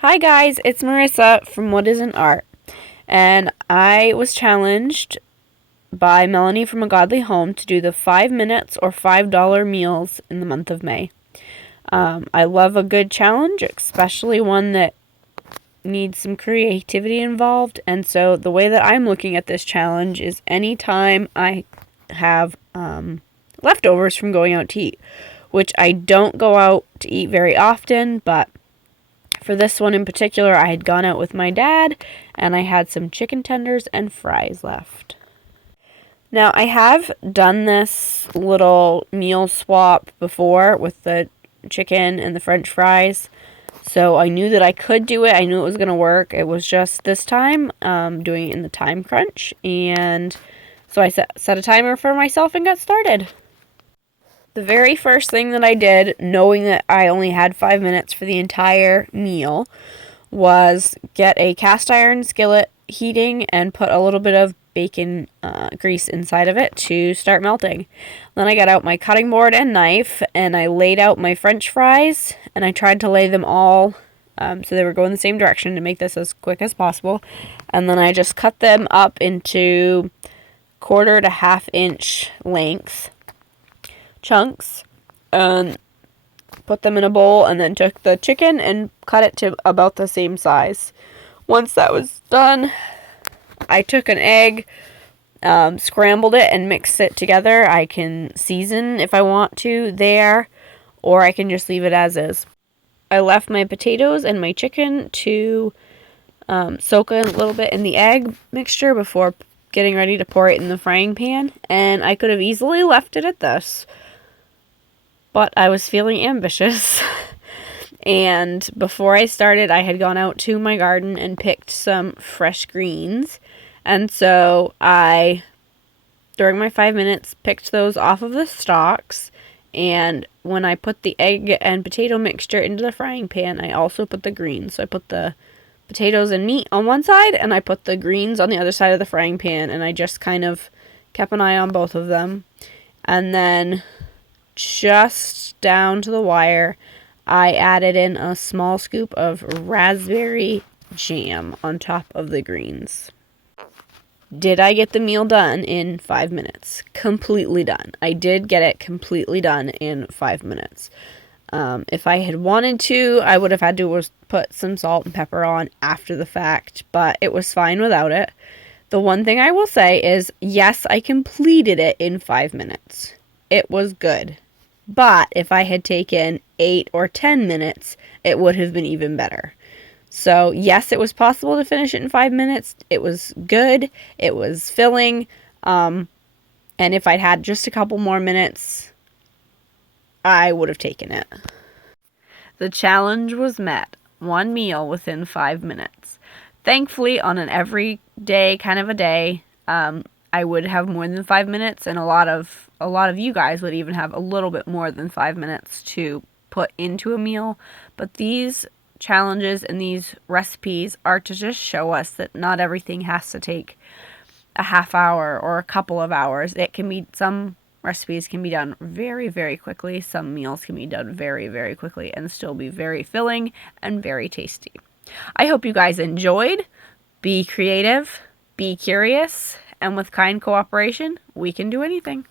Hi guys, it's Marissa from What Isn't Art, and I was challenged by Melanie from A Godly Home to do the 5 minutes or $5 meals in the month of May. I love a good challenge, especially one that needs some creativity involved, and so the way that I'm looking at this challenge is anytime I have leftovers from going out to eat, which I don't go out to eat very often, but for this one in particular, I had gone out with my dad, and I had some chicken tenders and fries left. Now, I have done this little meal swap before with the chicken and the french fries, so I knew that I could do it. I knew it was going to work. It was just this time doing it in the time crunch, and so I set a timer for myself and got started. The very first thing that I did, knowing that I only had 5 minutes for the entire meal, was get a cast iron skillet heating and put a little bit of bacon grease inside of it to start melting. Then I got out my cutting board and knife, and I laid out my french fries, and I tried to lay them all so they were going the same direction to make this as quick as possible. And then I just cut them up into 1/4 to 1/2 inch length chunks and put them in a bowl, and then took the chicken and cut it to about the same size. Once that was done, I took an egg, scrambled it and mixed it together. I can season if I want to there, or I can just leave it as is. I left my potatoes and my chicken to soak a little bit in the egg mixture before getting ready to pour it in the frying pan, and I could have easily left it at this, but I was feeling ambitious. And before I started, I had gone out to my garden and picked some fresh greens. And so I, during my 5 minutes, picked those off of the stalks. And when I put the egg and potato mixture into the frying pan, I also put the greens. So I put the potatoes and meat on one side, and I put the greens on the other side of the frying pan. And I just kind of kept an eye on both of them. And then just down to the wire, I added in a small scoop of raspberry jam on top of the greens. Did I get the meal done in 5 minutes? Completely done. I did get it completely done in 5 minutes. If I had wanted to, I would have had to put some salt and pepper on after the fact, but it was fine without it. The one thing I will say is, yes, I completed it in 5 minutes. It was good. But if I had taken 8 or 10 minutes, it would have been even better. So, yes, it was possible to finish it in 5 minutes. It was good. It was filling. And if I'd had just a couple more minutes, I would have taken it. The challenge was met. One meal within 5 minutes. Thankfully, on an everyday kind of a day, I would have more than 5 minutes, and a lot of you guys would even have a little bit more than 5 minutes to put into a meal. But these challenges and these recipes are to just show us that not everything has to take a half hour or a couple of hours. Some recipes can be done very, very quickly. Some meals can be done very, very quickly and still be very filling and very tasty. I hope you guys enjoyed. Be creative, be curious, and with kind cooperation, we can do anything.